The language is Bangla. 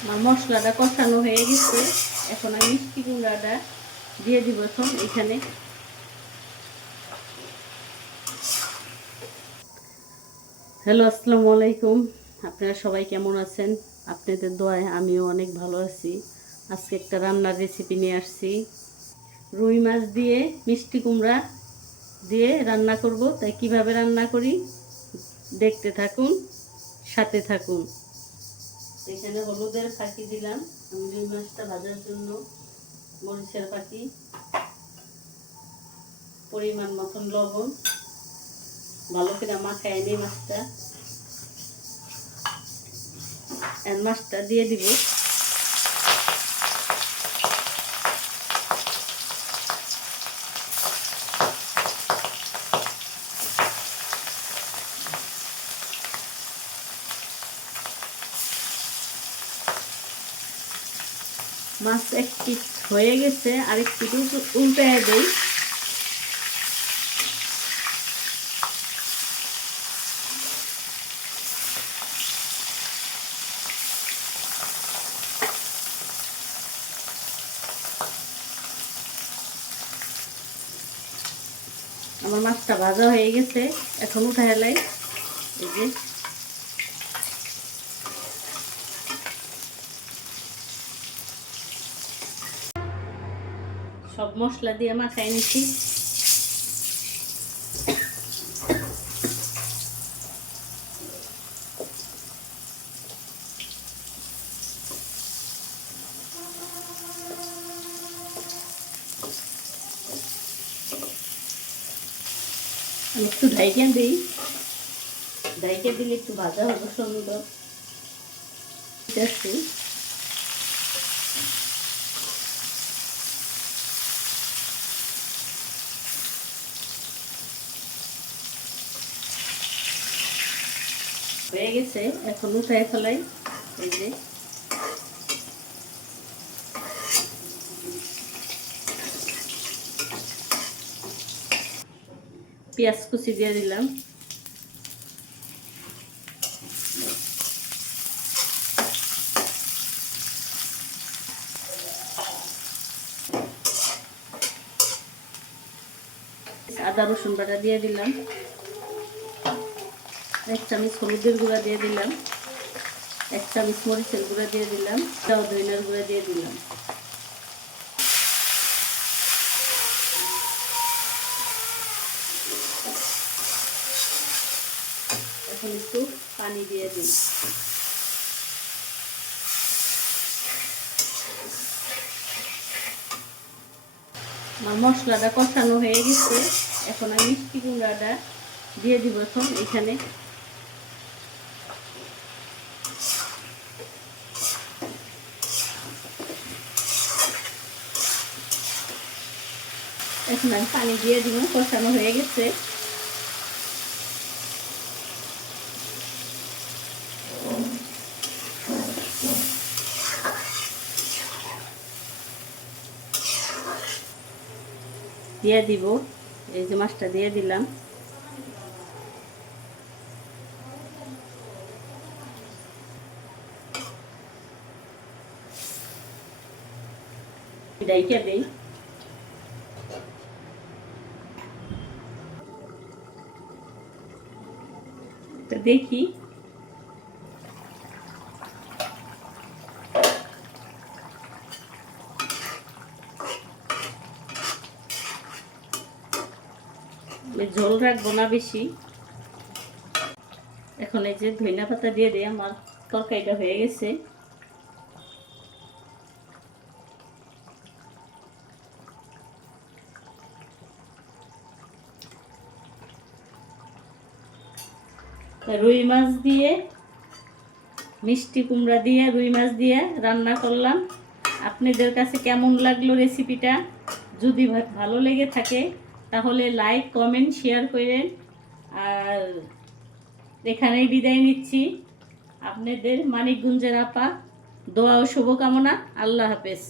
আমার মশলাটা কষানো হয়ে গেছে। এখন আমি মিষ্টি কুমড়াটা দিয়ে দিব এখন এখানে। হ্যালো, আসসালামু আলাইকুম। আপনারা সবাই কেমন আছেন? আপনাদের দোয়ায় আমিও অনেক ভালো আছি। আজকে একটা রান্নার রেসিপি নিয়ে আসছি। রুই মাছ দিয়ে মিষ্টি কুমড়া দিয়ে রান্না করব। তাই কিভাবে রান্না করি দেখতে থাকুন, সাথে থাকুন। এখানে হলুদের ফাঁকি দিলাম আমি রুই মাছটা ভাজার জন্য, মরিচের ফাঁকি, পরিমাণ মতন লবণ, ভালো করে মাখায় নিই মাছটা। মাছটা দিয়ে দিব। মাছ এক পিঠ হয়ে গেছে, আরেক পিঠ উল্টায় দেই। আমার মাছটা ভাজা হয়ে গেছে, এখন উঠায় লাই। এই যে সব মশলা দিয়ে মাখাই নিচ্ছি। আমি একটু ঢাইকে দিই, ঢাইকে দিলে একটু ভাজা হবে সুন্দর। হয়ে গেছে, এখন উঠায় ফেলাই। এই যে পেঁয়াজ কুচি দিয়ে দিলাম। আদা রসুন বাটা দিয়ে দিলাম। 1 চামচ হলুদের গুঁড়া দিয়ে দিলাম। 1 চামচ মরিচের গুঁড়া দিয়ে দিলাম। ধনিয়ার গুঁড়া দিয়ে দিলাম। এখন একটু পানি দিয়ে দিই। আমার মশলাটা কষানো হয়ে গেছে, এখন আমি মিষ্টি কুমড়াটা দিয়ে দিব এখন এখানে। এখন আমি পানি দিয়ে দিব, কষানো হয়ে গেছে। দিয়ে দিব, এই যে মাছটা দিয়ে দিলাম। ডাইকা দেই। তো দেখি ঝোল রাখবো না বেশি। এখন এই যে ধনিয়া পাতা দিয়ে দিই, আমার তরকারিটা হয়ে গেছে। রুই মাছ দিয়ে মিষ্টি কুমড়া দিয়ে রুই মাছ দিয়ে রান্না করলাম। আপনাদের কাছে কেমন লাগলো রেসিপিটা? যদি ভালো লেগে থাকে তাহলে লাইক, কমেন্ট, শেয়ার করেন। আর এখানেই বিদায় নিচ্ছি। আপনাদের মানিকগঞ্জের আপা। দোয়া ও শুভকামনা। আল্লাহ হাফেজ।